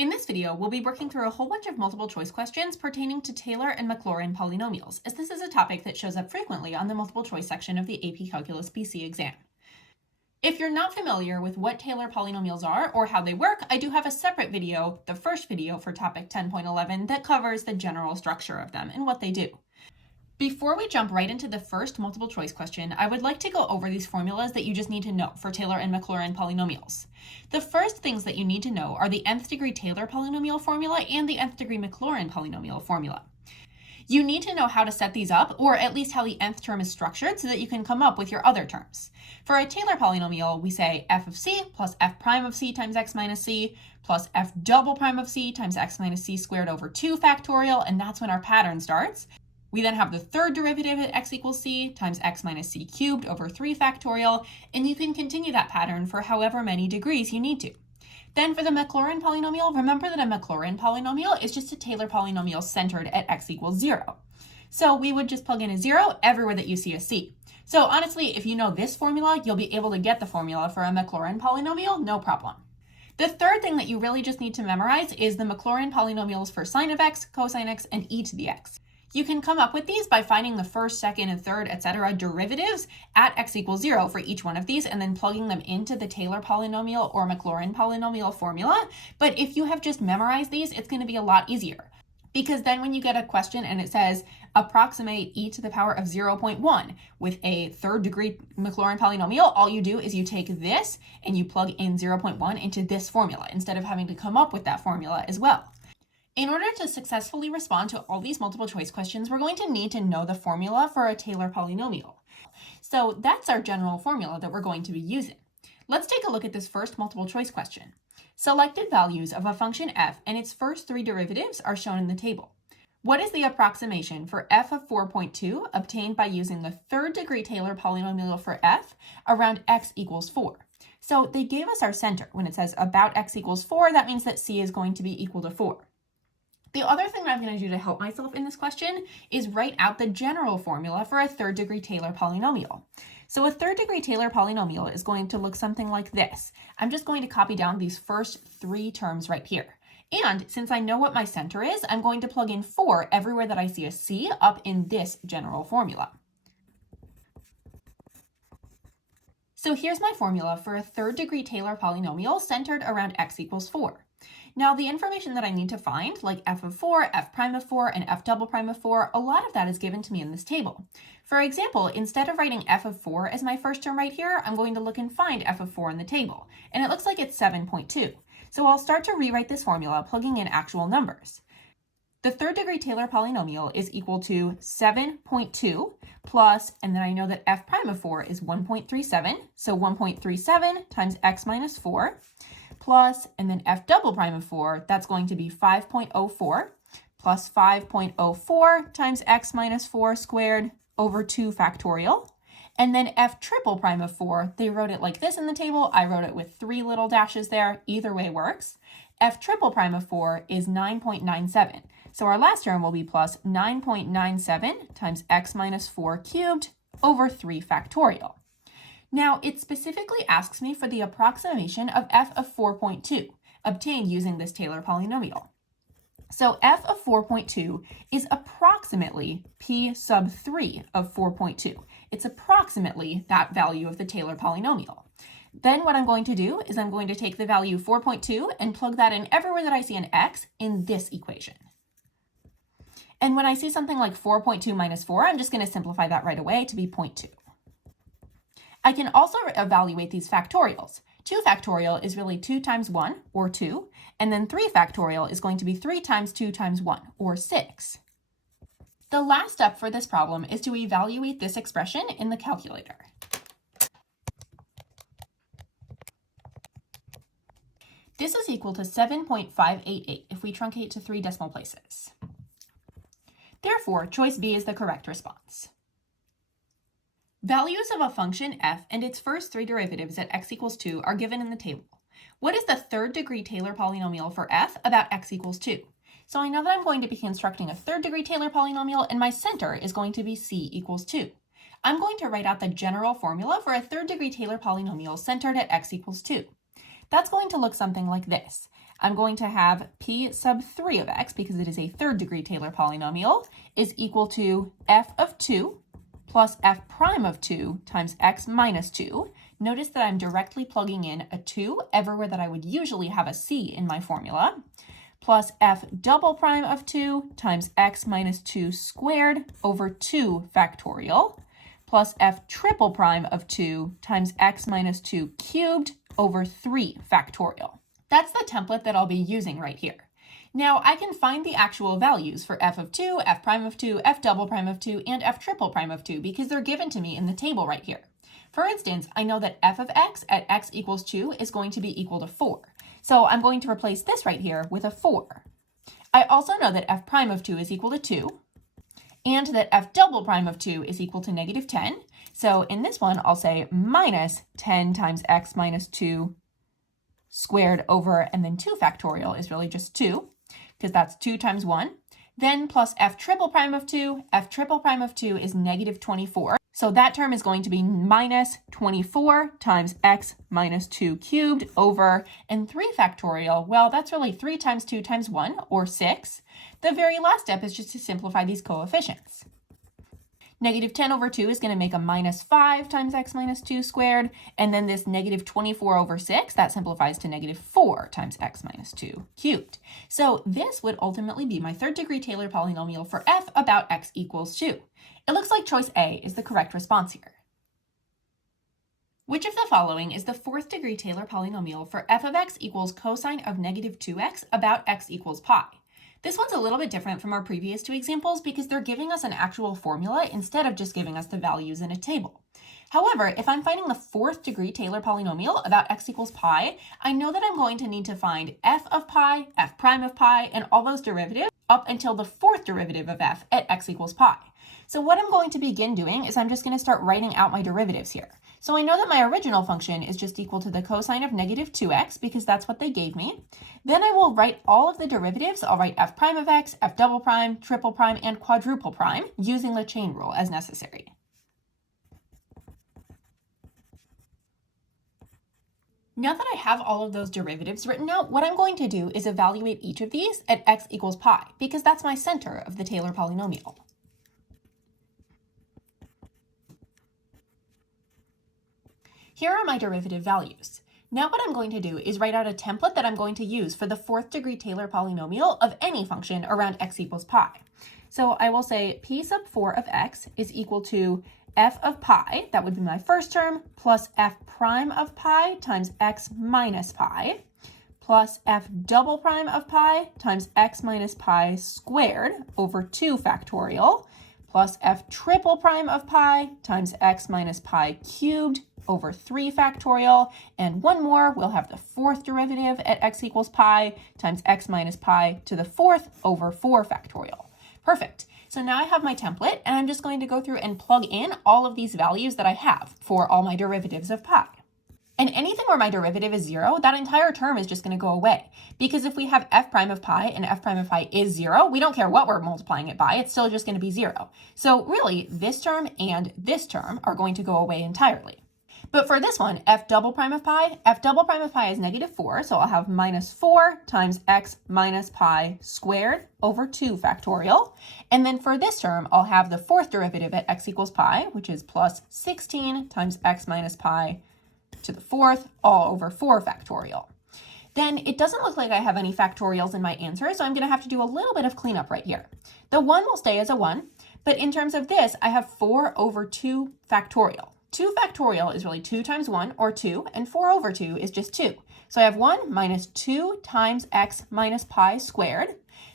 In this video, we'll be working through a whole bunch of multiple choice questions pertaining to Taylor and Maclaurin polynomials, as this is a topic that shows up frequently on the multiple choice section of the AP Calculus BC exam. If you're not familiar with what Taylor polynomials are or how they work, I do have a separate video, the first video for topic 10.11, that covers the general structure of them and what they do. Before we jump right into the first multiple choice question, I would like to go over these formulas that you just need to know for Taylor and Maclaurin polynomials. The first things that you need to know are the nth degree Taylor polynomial formula and the nth degree Maclaurin polynomial formula. You need to know how to set these up, or at least how the nth term is structured, so that you can come up with your other terms. For a Taylor polynomial, we say f of c plus f prime of c times x minus c plus f double prime of c times x minus c squared over 2 factorial, and that's when our pattern starts. We then have the third derivative at x equals c times x minus c cubed over 3 factorial, and you can continue that pattern for however many degrees you need to. Then for the Maclaurin polynomial, remember that a Maclaurin polynomial is just a Taylor polynomial centered at x equals 0. So we would just plug in a 0 everywhere that you see a c. So honestly, if you know this formula, you'll be able to get the formula for a Maclaurin polynomial, no problem. The third thing that you really just need to memorize is the Maclaurin polynomials for sine of x, cosine x, and e to the x. You can come up with these by finding the first, second, and third, etc. derivatives at x equals 0 for each one of these and then plugging them into the Taylor polynomial or Maclaurin polynomial formula. But if you have just memorized these, it's going to be a lot easier. Because then when you get a question and it says approximate e to the power of 0.1 with a third degree Maclaurin polynomial, all you do is you take this and you plug in 0.1 into this formula instead of having to come up with that formula as well. In order to successfully respond to all these multiple choice questions, we're going to need to know the formula for a Taylor polynomial. So that's our general formula that we're going to be using. Let's take a look at this first multiple choice question. Selected values of a function f and its first 3 derivatives are shown in the table. What is the approximation for f of 4.2 obtained by using the third degree Taylor polynomial for f around x equals 4? So they gave us our center. When it says about x equals 4, that means that c is going to be equal to 4. The other thing that I'm going to do to help myself in this question is write out the general formula for a third degree Taylor polynomial. So a third degree Taylor polynomial is going to look something like this. I'm just going to copy down these first 3 terms right here. And since I know what my center is, I'm going to plug in 4 everywhere that I see a c up in this general formula. So here's my formula for a third degree Taylor polynomial centered around x equals 4. Now, the information that I need to find, like f of 4, f prime of 4, and f double prime of 4, a lot of that is given to me in this table. For example, instead of writing f of 4 as my first term right here, I'm going to look and find f of 4 in the table, and it looks like it's 7.2. So I'll start to rewrite this formula, plugging in actual numbers. The third degree Taylor polynomial is equal to 7.2 plus, and then I know that f prime of 4 is 1.37, so 1.37 times x minus 4, plus, and then f double prime of 4, that's going to be 5.04 plus 5.04 times x minus 4 squared over 2 factorial. And then f triple prime of 4, they wrote it like this in the table. I wrote it with 3 little dashes there. Either way works. F triple prime of 4 is 9.97. So our last term will be plus 9.97 times x minus 4 cubed over 3 factorial. Now, it specifically asks me for the approximation of f of 4.2, obtained using this Taylor polynomial. So f of 4.2 is approximately p sub 3 of 4.2. It's approximately that value of the Taylor polynomial. Then what I'm going to do is I'm going to take the value 4.2 and plug that in everywhere that I see an x in this equation. And when I see something like 4.2 minus 4, I'm just going to simplify that right away to be 0.2. I can also evaluate these factorials. 2 factorial is really 2 times 1, or 2, and then 3 factorial is going to be 3 times 2 times 1, or 6. The last step for this problem is to evaluate this expression in the calculator. This is equal to 7.588 if we truncate to 3 decimal places. Therefore, choice B is the correct response. Values of a function f and its first 3 derivatives at x equals 2 are given in the table. What is the third degree Taylor polynomial for f about x equals 2? So I know that I'm going to be constructing a third degree Taylor polynomial, and my center is going to be c equals 2. I'm going to write out the general formula for a third degree Taylor polynomial centered at x equals 2. That's going to look something like this. I'm going to have p sub 3 of x, because it is a third degree Taylor polynomial, is equal to f of 2 plus f prime of 2 times x minus 2. Notice that I'm directly plugging in a 2 everywhere that I would usually have a c in my formula, plus f double prime of 2 times x minus 2 squared over 2 factorial, plus f triple prime of 2 times x minus 2 cubed over 3 factorial. That's the template that I'll be using right here. Now I can find the actual values for f of 2, f prime of 2, f double prime of 2, and f triple prime of 2 because they're given to me in the table right here. For instance, I know that f of x at x equals 2 is going to be equal to 4. So I'm going to replace this right here with a 4. I also know that f prime of 2 is equal to 2, and that f double prime of 2 is equal to negative 10. So in this one, I'll say minus 10 times x minus 2 squared over, and then 2 factorial is really just 2, because that's 2 times 1. Then plus f triple prime of 2, f triple prime of 2 is negative 24. So that term is going to be minus 24 times x minus 2 cubed over, and 3 factorial, well, that's really 3 times 2 times 1, or 6. The very last step is just to simplify these coefficients. Negative 10 over 2 is going to make a minus 5 times x minus 2 squared, and then this negative 24 over 6, that simplifies to negative 4 times x minus 2 cubed. So this would ultimately be my third degree Taylor polynomial for f about x equals 2. It looks like choice A is the correct response here. Which of the following is the fourth degree Taylor polynomial for f of x equals cosine of negative 2x about x equals pi? This one's a little bit different from our previous two examples because they're giving us an actual formula instead of just giving us the values in a table. However, if I'm finding the fourth degree Taylor polynomial about x equals pi, I know that I'm going to need to find f of pi, f prime of pi, and all those derivatives up until the fourth derivative of f at x equals pi. So what I'm going to begin doing is I'm just going to start writing out my derivatives here. So I know that my original function is just equal to the cosine of negative 2x because that's what they gave me. Then I will write all of the derivatives. I'll write f prime of x, f double prime, triple prime, and quadruple prime using the chain rule as necessary. Now that I have all of those derivatives written out, what I'm going to do is evaluate each of these at x equals pi because that's my center of the Taylor polynomial. Here are my derivative values. Now what I'm going to do is write out a template that I'm going to use for the fourth degree Taylor polynomial of any function around x equals pi. So I will say p sub 4 of x is equal to f of pi, that would be my first term, plus f prime of pi times x minus pi, plus f double prime of pi times x minus pi squared over 2 factorial, plus f triple prime of pi times x minus pi cubed over 3 factorial, and one more, we'll have the fourth derivative at x equals pi times x minus pi to the fourth over 4 factorial. Perfect. So now I have my template, and I'm just going to go through and plug in all of these values that I have for all my derivatives of pi. And anything where my derivative is 0, that entire term is just going to go away. Because if we have f prime of pi and f prime of pi is 0, we don't care what we're multiplying it by, it's still just going to be 0. So really, this term and this term are going to go away entirely. But for this one, f double prime of pi is negative 4, so I'll have minus 4 times x minus pi squared over 2 factorial. And then for this term, I'll have the fourth derivative at x equals pi, which is plus 16 times x minus pi to the fourth, all over 4 factorial. Then it doesn't look like I have any factorials in my answer, so I'm going to have to do a little bit of cleanup right here. The 1 will stay as a 1, but in terms of this, I have 4 over 2 factorial. 2 factorial is really 2 times 1, or 2, and 4 over 2 is just 2. So I have 1 minus 2 times x minus pi squared.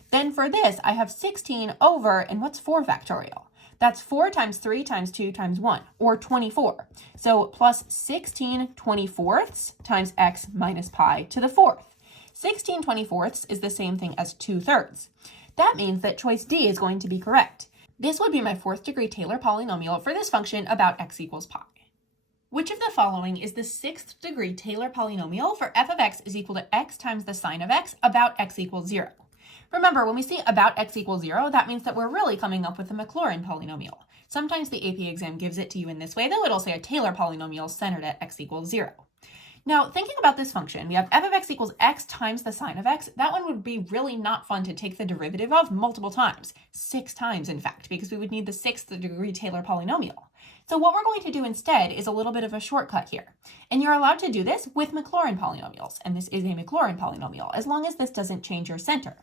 Then for this, I have 16 over, and what's 4 factorial? That's 4 times 3 times 2 times 1, or 24. So plus 16 24ths times x minus pi to the fourth. 16 24ths is the same thing as 2/3. That means that choice D is going to be correct. This would be my fourth degree Taylor polynomial for this function about x equals pi. Which of the following is the sixth degree Taylor polynomial for f of x is equal to x times the sine of x about x equals 0? Remember, when we see about x equals 0, that means that we're really coming up with a Maclaurin polynomial. Sometimes the AP exam gives it to you in this way, though it'll say a Taylor polynomial centered at x equals 0. Now, thinking about this function, we have f of x equals x times the sine of x. That one would be really not fun to take the derivative of multiple times, 6 times in fact, because we would need the 6th degree Taylor polynomial. So what we're going to do instead is a little bit of a shortcut here. And you're allowed to do this with Maclaurin polynomials, and this is a Maclaurin polynomial, as long as this doesn't change your center.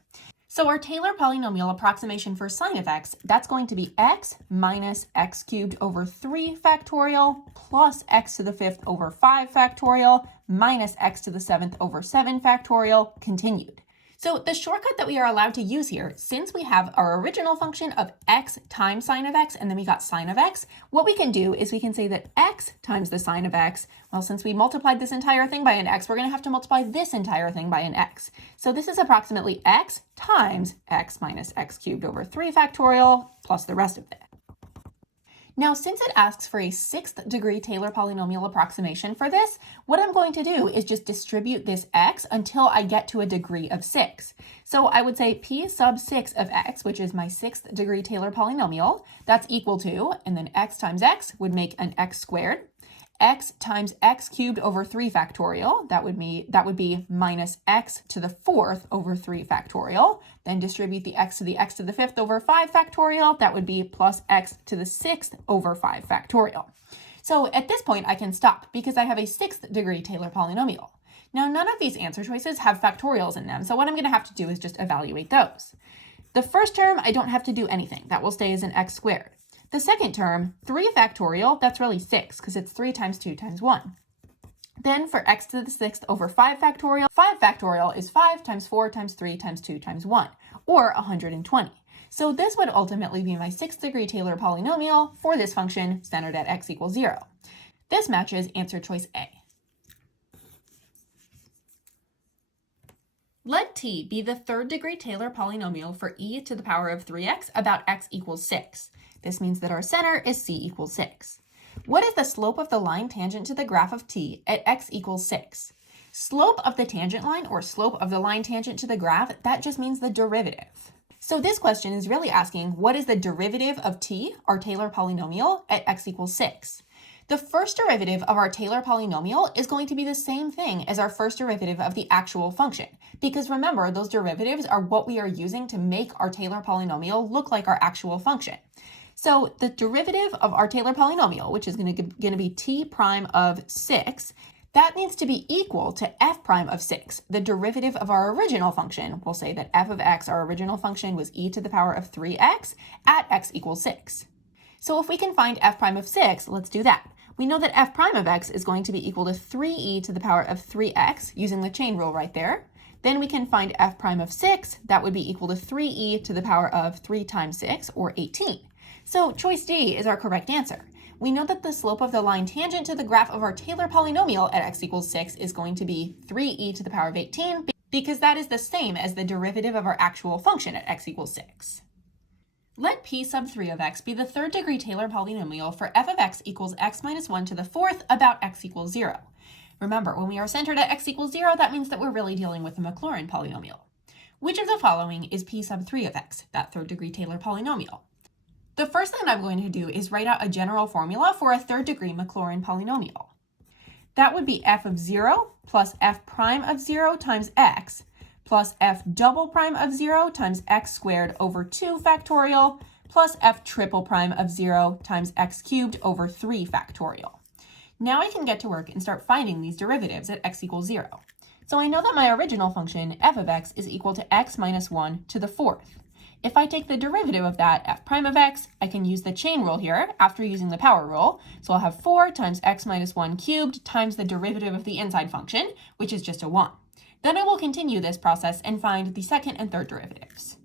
So our Taylor polynomial approximation for sine of x, that's going to be x minus x cubed over 3 factorial plus x to the 5th over 5 factorial minus x to the 7th over 7 factorial continued. So the shortcut that we are allowed to use here, since we have our original function of x times sine of x, and then we got sine of x, what we can do is we can say that x times the sine of x, well, since we multiplied this entire thing by an x, we're going to have to multiply this entire thing by an x. So this is approximately x times x minus x cubed over 3 factorial plus the rest of it. Now, since it asks for a 6th degree Taylor polynomial approximation for this, what I'm going to do is just distribute this x until I get to a degree of 6. So I would say p sub 6 of x, which is my 6th degree Taylor polynomial, that's equal to, and then x times x would make an x squared. X times x cubed over 3 factorial, that would be minus x to the 4th over 3 factorial. Then distribute the x to the 5th over 5 factorial, that would be plus x to the 6th over 5 factorial. So at this point I can stop because I have a 6th degree Taylor polynomial. Now none of these answer choices have factorials in them, so what I'm going to have to do is just evaluate those. The first term I don't have to do anything, that will stay as an x squared. The second term, 3 factorial, that's really 6 because it's 3 times 2 times 1. Then for x to the 6th over 5 factorial is 5 times 4 times 3 times 2 times 1, or 120. So this would ultimately be my 6th degree Taylor polynomial for this function centered at x equals 0. This matches answer choice A. Let t be the 3rd degree Taylor polynomial for e to the power of 3x about x equals 6. This means that our center is c equals 6. What is the slope of the line tangent to the graph of t at x equals 6? Slope of the tangent line, or slope of the line tangent to the graph, that just means the derivative. So this question is really asking, what is the derivative of t, our Taylor polynomial, at x equals 6? The first derivative of our Taylor polynomial is going to be the same thing as our first derivative of the actual function, because remember, those derivatives are what we are using to make our Taylor polynomial look like our actual function. So the derivative of our Taylor polynomial, which is going to be t prime of 6, that needs to be equal to f prime of 6, the derivative of our original function. We'll say that f of x, our original function, was e to the power of 3x at x equals 6. So if we can find f prime of 6, let's do that. We know that f prime of x is going to be equal to 3e to the power of 3x, using the chain rule right there. Then we can find f prime of 6, that would be equal to 3e to the power of 3 times 6, or 18. So choice D is our correct answer. We know that the slope of the line tangent to the graph of our Taylor polynomial at x equals 6 is going to be 3e to the power of 18, because that is the same as the derivative of our actual function at x equals 6. Let p sub 3 of x be the 3rd degree Taylor polynomial for f of x equals x minus 1 to the 4th about x equals 0. Remember, when we are centered at x equals 0, that means that we're really dealing with the Maclaurin polynomial. Which of the following is p sub 3 of x, that 3rd degree Taylor polynomial? The first thing I'm going to do is write out a general formula for a 3rd degree Maclaurin polynomial. That would be f of 0 plus f prime of 0 times x plus f double prime of 0 times x squared over 2 factorial plus f triple prime of 0 times x cubed over 3 factorial. Now I can get to work and start finding these derivatives at x equals 0. So I know that my original function, f of x, is equal to x minus 1 to the 4th. If I take the derivative of that, f prime of x, I can use the chain rule here after using the power rule. So I'll have 4 times x minus 1 cubed times the derivative of the inside function, which is just a 1. Then I will continue this process and find the second and third derivatives.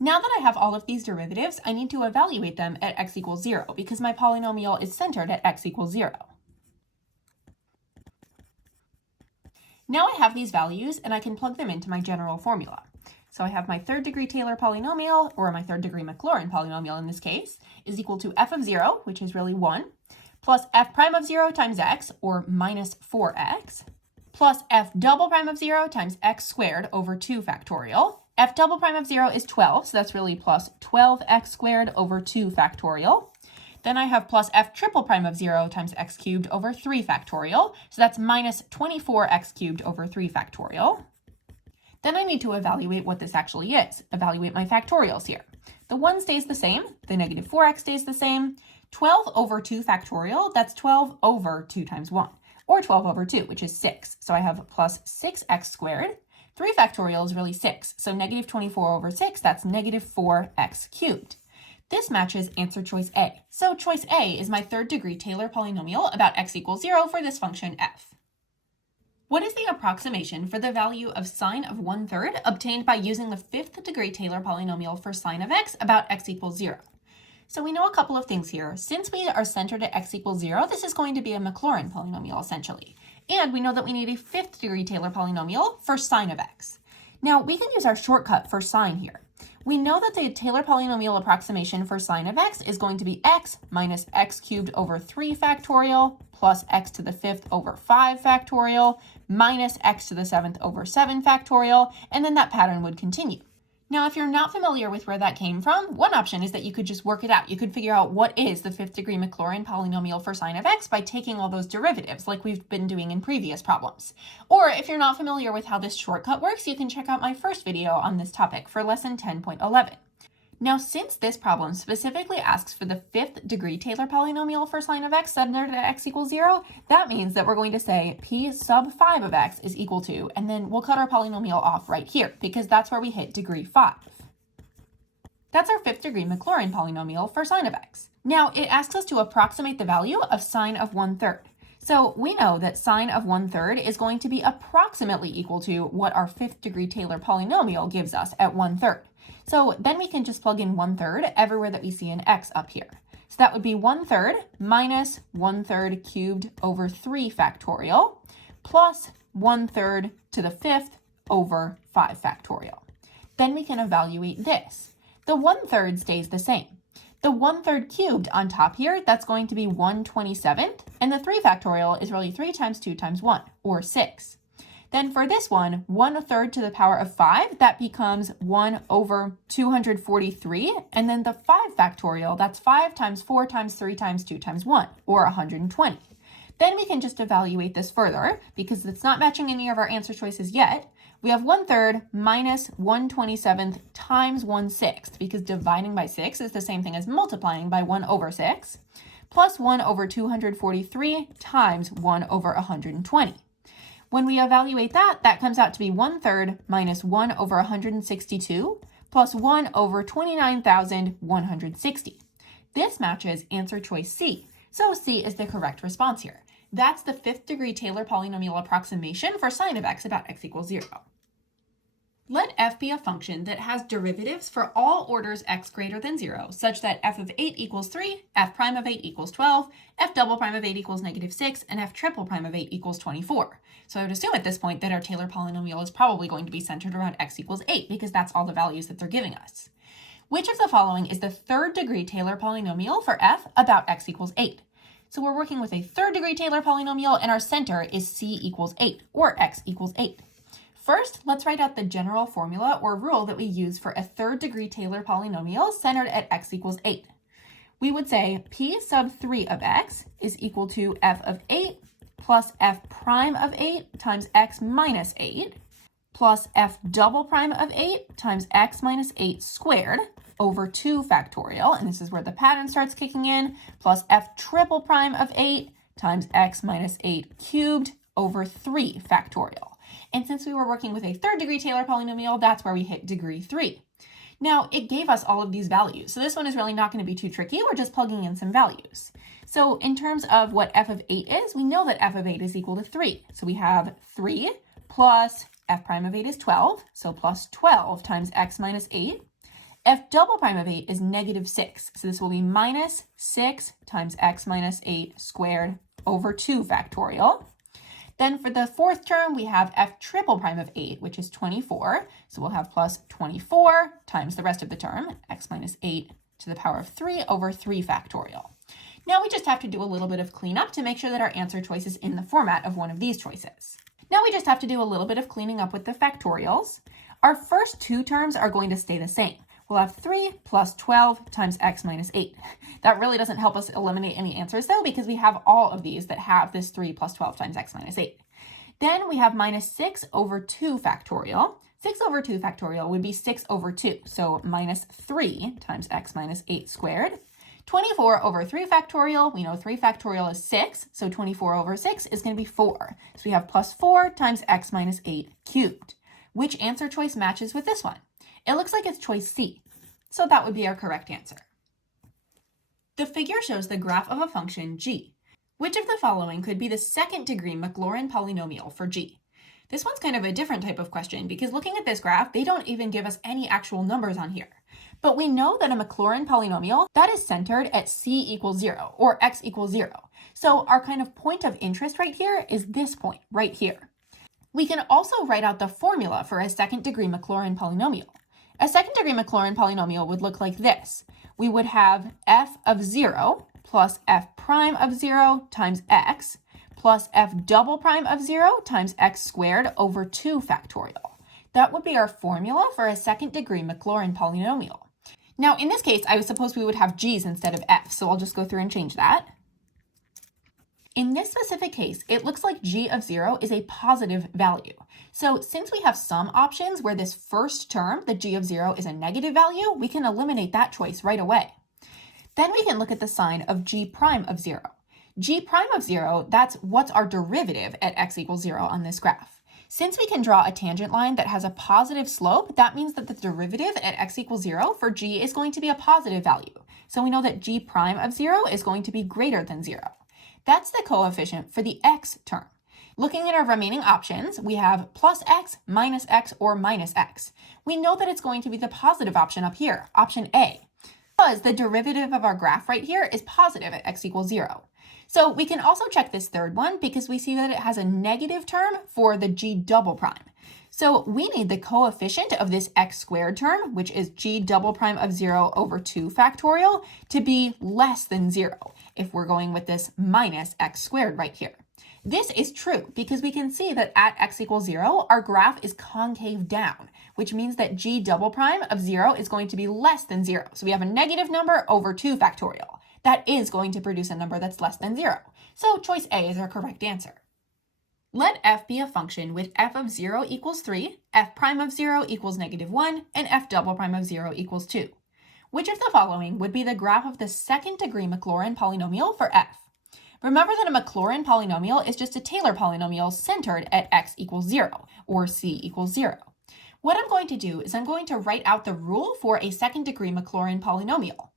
Now that I have all of these derivatives, I need to evaluate them at x equals 0 because my polynomial is centered at x equals 0. Now I have these values and I can plug them into my general formula. So I have my 3rd degree Taylor polynomial, or my 3rd degree Maclaurin polynomial in this case, is equal to f of 0, which is really 1, plus f prime of 0 times x, or minus 4x, plus f double prime of 0 times x squared over 2 factorial. F double prime of 0 is 12, so that's really plus 12x squared over 2 factorial. Then I have plus f triple prime of 0 times x cubed over 3 factorial. So that's minus 24x cubed over 3 factorial. Then I need to evaluate what this actually is, evaluate my factorials here. The 1 stays the same, the negative 4x stays the same. 12 over 2 factorial, that's 12 over 2 times 1, or 12 over 2, which is 6. So I have plus 6x squared. 3 factorial is really 6, so negative 24 over 6, that's negative 4x cubed. This matches answer choice A. So choice A is my third degree Taylor polynomial about x equals 0 for this function f. What is the approximation for the value of sine of 1/3 obtained by using the fifth degree Taylor polynomial for sine of x about x equals 0? So we know a couple of things here. Since we are centered at x equals 0, this is going to be a Maclaurin polynomial essentially. And we know that we need a fifth degree Taylor polynomial for sine of x. Now we can use our shortcut for sine here. We know that the Taylor polynomial approximation for sine of x is going to be x minus x cubed over 3 factorial plus x to the 5th over 5 factorial minus x to the 7th over 7 factorial, and then that pattern would continue. Now, if you're not familiar with where that came from, one option is that you could just work it out. You could figure out what is the fifth degree Maclaurin polynomial for sine of x by taking all those derivatives like we've been doing in previous problems. Or if you're not familiar with how this shortcut works, you can check out my first video on this topic for lesson 10.11. Now, since this problem specifically asks for the fifth degree Taylor polynomial for sine of x centered at x equals 0, that means that we're going to say p sub 5 of x is equal to, and then we'll cut our polynomial off right here because that's where we hit degree 5. That's our fifth degree Maclaurin polynomial for sine of x. Now, it asks us to approximate the value of sine of 1/3. So we know that sine of 1/3 is going to be approximately equal to what our fifth degree Taylor polynomial gives us at 1/3. So then we can just plug in 1/3 everywhere that we see an x up here. So that would be 1/3 minus 1/3 cubed over 3 factorial plus 1/3 to the 5th over 5 factorial. Then we can evaluate this. The 1/3 stays the same. The 1/3 cubed on top here, that's going to be 1/27th, and the 3 factorial is really 3 times 2 times 1, or 6. Then for this one, 1/3 to the power of 5, that becomes 1 over 243, and then the 5 factorial, that's 5 times 4 times 3 times 2 times 1, or 120. Then we can just evaluate this further, because it's not matching any of our answer choices yet. We have 1/3 minus 1/27th times 1/6, because dividing by 6 is the same thing as multiplying by 1 over 6, plus 1 over 243 times 1 over 120. When we evaluate that, that comes out to be 1/3 minus 1 over 162 plus 1 over 29,160. This matches answer choice C, so C is the correct response here. That's the fifth degree Taylor polynomial approximation for sine of x about x equals 0. Let f be a function that has derivatives for all orders x greater than 0, such that f of 8 equals 3, f prime of 8 equals 12, f double prime of 8 equals negative 6, and f triple prime of 8 equals 24. So I would assume at this point that our Taylor polynomial is probably going to be centered around x equals 8, because that's all the values that they're giving us. Which of the following is the third degree Taylor polynomial for f about x equals 8? So we're working with a third degree Taylor polynomial, and our center is c equals 8, or x equals 8. First, let's write out the general formula or rule that we use for a third degree Taylor polynomial centered at x equals 8. We would say p sub 3 of x is equal to f of 8 plus f prime of 8 times x minus 8 plus f double prime of 8 times x minus 8 squared over 2 factorial, and this is where the pattern starts kicking in, plus f triple prime of 8 times x minus 8 cubed over 3 factorial. And since we were working with a third degree Taylor polynomial, that's where we hit degree 3. Now, it gave us all of these values, so this one is really not going to be too tricky. We're just plugging in some values. So in terms of what f of 8 is, we know that f of 8 is equal to 3. So we have 3 plus f prime of 8 is 12, so plus 12 times x minus 8. F double prime of 8 is negative 6, so this will be minus 6 times x minus 8 squared over 2 factorial. Then for the fourth term, we have f triple prime of 8, which is 24. So we'll have plus 24 times the rest of the term, x minus 8 to the power of 3 over 3 factorial. Now we just have to do a little bit of cleanup to make sure that our answer choice is in the format of one of these choices. Now we just have to do a little bit of cleaning up with the factorials. Our first two terms are going to stay the same. we'll have 3 plus 12 times x minus 8. That really doesn't help us eliminate any answers though, because we have all of these that have this 3 plus 12 times x minus 8. Then we have minus 6 over 2 factorial. 6 over 2 factorial would be 6 over 2, so minus 3 times x minus 8 squared. 24 over 3 factorial, we know 3 factorial is 6, so 24 over 6 is going to be 4. So we have plus 4 times x minus 8 cubed. Which answer choice matches with this one? It looks like it's choice C, so that would be our correct answer. The figure shows the graph of a function g. Which of the following could be the second degree Maclaurin polynomial for g? This one's kind of a different type of question because looking at this graph, they don't even give us any actual numbers on here. But we know that a Maclaurin polynomial, that is centered at c equals 0 or x equals 0. So our kind of point of interest right here is this point right here. We can also write out the formula for a second degree Maclaurin polynomial. A second degree Maclaurin polynomial would look like this. We would have f of 0 plus f prime of 0 times x plus f double prime of 0 times x squared over 2 factorial. That would be our formula for a second degree Maclaurin polynomial. Now, in this case, I suppose we would have g's instead of f, so I'll just go through and change that. In this specific case, it looks like g of 0 is a positive value. So since we have some options where this first term, the g of 0, is a negative value, we can eliminate that choice right away. Then we can look at the sign of g prime of 0. G prime of 0, that's what's our derivative at x equals 0 on this graph. Since we can draw a tangent line that has a positive slope, that means that the derivative at x equals 0 for g is going to be a positive value. So we know that g prime of 0 is going to be greater than 0. That's the coefficient for the x term. Looking at our remaining options, we have plus x, or minus x. We know that it's going to be the positive option up here, option A, because the derivative of our graph right here is positive at x equals 0. So we can also check this third one because we see that it has a negative term for the g double prime. So we need the coefficient of this x squared term, which is g double prime of 0 over 2 factorial, to be less than 0 if we're going with this minus x squared right here. This is true because we can see that at x equals 0, our graph is concave down, which means that g double prime of 0 is going to be less than 0. So we have a negative number over 2 factorial. That is going to produce a number that's less than 0. So choice A is our correct answer. Let f be a function with f of 0 equals 3, f prime of 0 equals -1, and f double prime of 0 equals 2. Which of the following would be the graph of the second degree Maclaurin polynomial for f? Remember that a Maclaurin polynomial is just a Taylor polynomial centered at x equals 0, or c equals 0. What I'm going to do is I'm going to write out the rule for a second degree Maclaurin polynomial.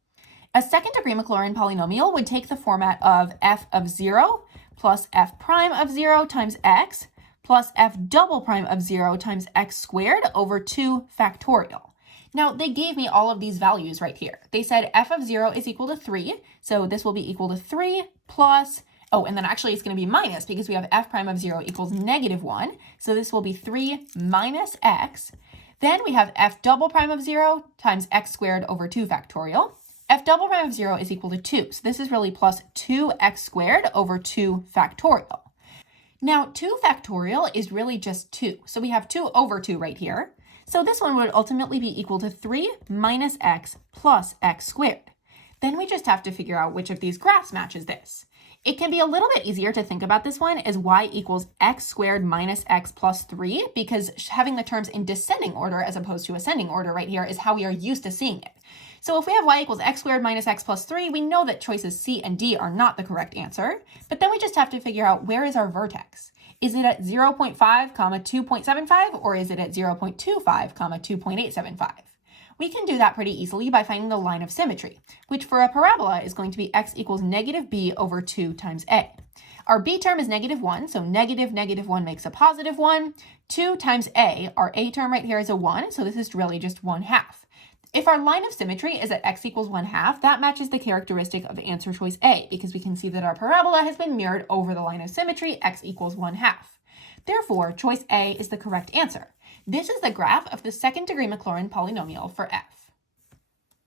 A second degree Maclaurin polynomial would take the format of f of 0 plus f prime of 0 times x plus f double prime of 0 times x squared over 2 factorial. Now, they gave me all of these values right here. They said f of 0 is equal to 3, so this will be equal to 3 plus, and then actually it's going to be minus because we have f prime of 0 equals -1, so this will be 3 minus x. Then we have f double prime of 0 times x squared over 2 factorial. F double prime of 0 is equal to 2, so this is really plus 2x squared over 2 factorial. Now, 2 factorial is really just 2, so we have 2 over 2 right here. So this one would ultimately be equal to 3 minus x plus x squared. Then we just have to figure out which of these graphs matches this. It can be a little bit easier to think about this one as y equals x squared minus x plus 3 because having the terms in descending order as opposed to ascending order right here is how we are used to seeing it. So if we have y equals x squared minus x plus 3, we know that choices C and D are not the correct answer, but then we just have to figure out where is our vertex. Is it at 0.5, 2.75, or is it at 0.25, 2.875? We can do that pretty easily by finding the line of symmetry, which for a parabola is going to be x equals -b over 2 times a. Our b term is -1, so -1 makes a +1. 2 times a, our a term right here is a 1, so this is really just 1/2. If our line of symmetry is at x equals 1/2, that matches the characteristic of answer choice A, because we can see that our parabola has been mirrored over the line of symmetry, x equals 1/2. Therefore, choice A is the correct answer. This is the graph of the second degree Maclaurin polynomial for f.